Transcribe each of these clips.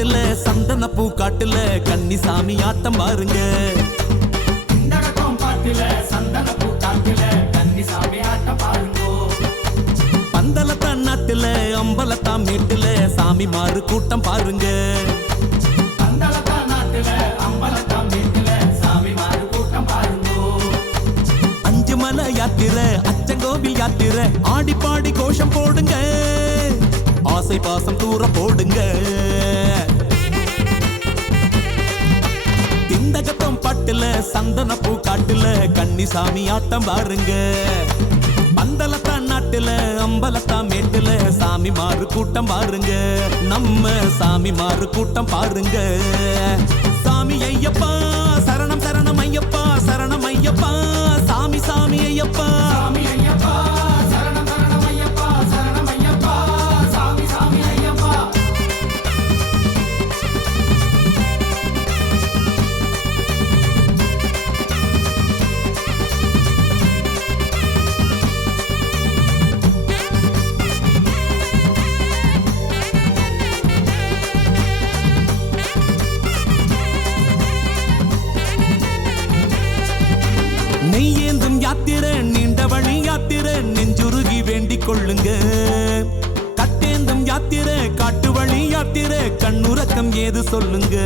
சந்தன பூ காட்டுல பூட்டாட்டுல கன்னிசாமி ஆட்டம் பாருங்கோ. பந்தலத்தான் நாட்டுல அம்பலத்தான் மேட்டுல சாமி வீட்டுல சாமி மாறு கூட்டம் பாருங்கோ. அஞ்சு மலை யாத்திரை அச்சங்கோவில் யாத்திரை ஆடி பாடி கோஷம் போடுங்க. ஆசை பாசம் தூர போடுங்க. செந்தகத்தம் பட்டுல சந்தன பூ காட்டுல கன்னிசாமி ஆட்டம் பாருங்க. பந்தலத்தான் நாட்டுல அம்பலத்தான் மேட்டுல சாமி மாறு கூட்டம் பாருங்க. நம்ம சாமி மாறு கூட்டம் பாருங்க. சாமி ஐயப்பா சரணம் சரணம் ஐயப்பா சரணம் ஐயப்பா. சாமி சாமி ஐயப்பா. சாமி நெய்யேந்தும் யாத்திரை நீண்ட வழி யாத்திரை நெஞ்சுருகி வேண்டிக் கொள்ளுங்க. கட்டேந்தும் யாத்திரை காட்டு வழி யாத்திரை கண்ணுறக்கம் ஏது சொல்லுங்க.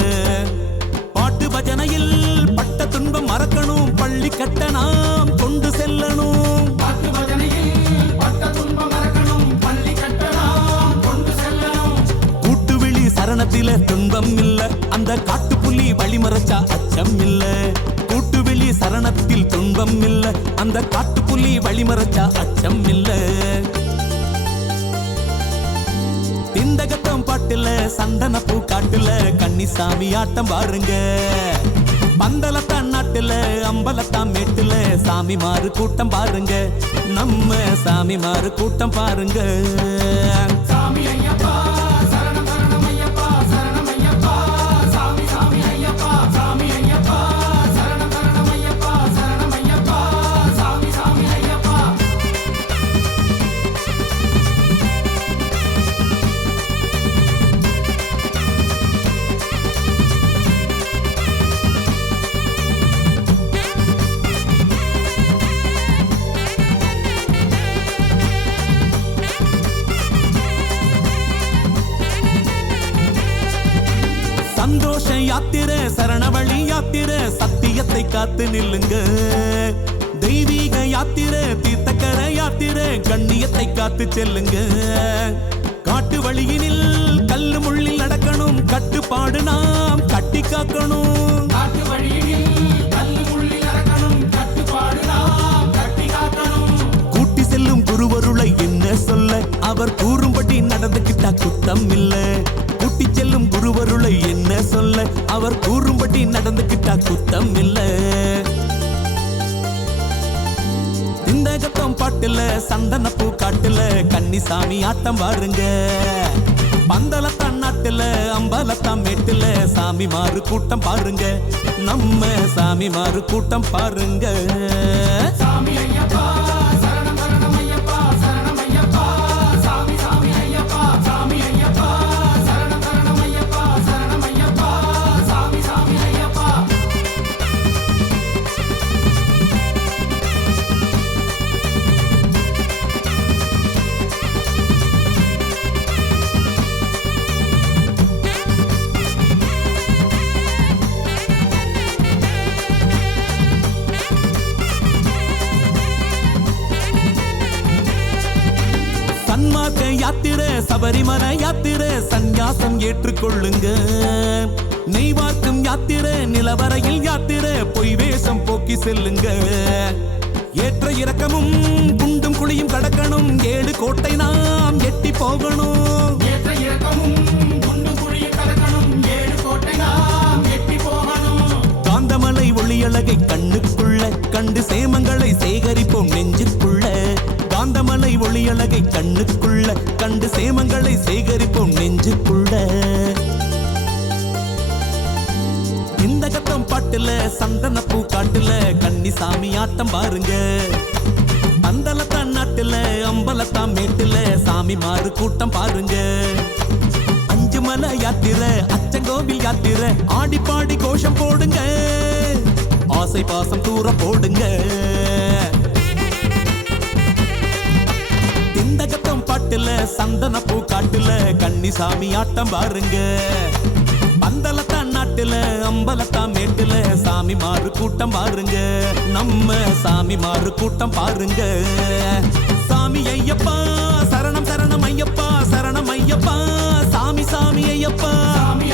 பாட்டு பஜனையில் பட்ட துன்பம் மறக்கணும் பள்ளி கட்ட நாம் கொண்டு செல்லணும். சரணத்தில துன்பம் இல்ல அந்த காட்டுப்புலி வழிமறைச்சா அச்சம் இல்ல. கூட்டுவிழி சரணத்தில் துன்பம் இல்ல. அந்த காட்டுப்புலி வழிமறைச்சா அச்சம் இல்ல. திந்தகத்தம் பாட்டுல சந்தன பூ காட்டுல கன்னிசாமி ஆட்டம் பாருங்க. பந்தலத்தான் நாட்டுல அம்பலத்தான் மேட்டுல சாமி மாறு கூட்டம் பாருங்க. நம்ம சாமி மாறு கூட்டம் பாருங்க. சாமி சந்தோஷ யாத்திரை சரணவழி யாத்திரை சத்தியத்தை காத்து நில்லுங்க. தெய்வீக யாத்திரை தீர்த்தக்கர யாத்திரை கண்ணியத்தை காத்து செல்லுங்க. காட்டு வழியினில் கல்லு முள்ளில் நடக்கணும் கட்டுப்பாடு நாம் கட்டி காக்கணும். காட்டு செல்லும் குருவருளை என்ன சொல்ல? அவர் கூறும்படி நடந்துகிட்டா குத்தம் இல்ல. அவர் கூறும்படி நடந்துகிட்டா குத்தம் இல்ல இந்த கத்தம் பாட்டுல சந்தன பூ காட்டுல கன்னிசாமி ஆட்டம் பாருங்க பந்தலத்தான் நாட்டுல அம்பலத்தான் மேட்டுல சாமி மாறு கூட்டம் பாருங்க. நம்ம சாமி மாறு கூட்டம் பாருங்க. சாமி சன்மார்க்க யாத்திரை சபரிமலை யாத்திரை சந்நியாசம் ஏற்றுக்கொள்ளுங்க. நெய்வார்க்கும் யாத்திரை நிலவரையில் யாத்திரை பொய் வேஷம் போக்கி செல்லுங்க. ஏற்ற இறக்கமும் குண்டும் குழியும் கடக்கணும். ஏழு கோட்டை நாம் எட்டி போகணும். ஏற்ற இறக்கமும் குண்டு குழிய கடக்கணும். ஏழு கோட்டை நாம் எட்டி போகணும். காந்தமலை ஒளியழகை கண்ணுக்குள்ள கண்டு சேமங்களை சேகரிப்போம் நெஞ்சுக்குள்ள. காந்தமலை ஒளியழகை கண்ணுக்குள்ள கண்டு சேமங்களை சேகரிப்போம் நெஞ்சுக்குள்ள. இந்த கத்தம் பாட்டுல சந்தன பூ காட்டுல கன்னிசாமி ஆட்டம் பாருங்க. அந்தலத்தான் நாட்டுல அம்பலத்தான் மேட்டுல சாமி மாறு கூட்டம் பாருங்க. அஞ்சு மலை யாத்திர அச்சங்கோவில் யாத்திர ஆடி பாடி கோஷம் போடுங்க. ஆசை பாசம் தூர போடுங்க. காட்டுல சந்தன பூ காட்டுல கன்னிசாமி ஆட்டம் பாருங்க. பந்தலத்தான் நாட்டுல அம்பலத்தான் மேட்டுல சாமி மாறு கூட்டம் பாருங்க. நம்ம சாமி மாறு கூட்டம் பாருங்க. சாமி ஐயப்பா சரணம் சரணம் ஐயப்பா சரணம் ஐயப்பா. சாமி சாமி ஐயப்பா. சாமி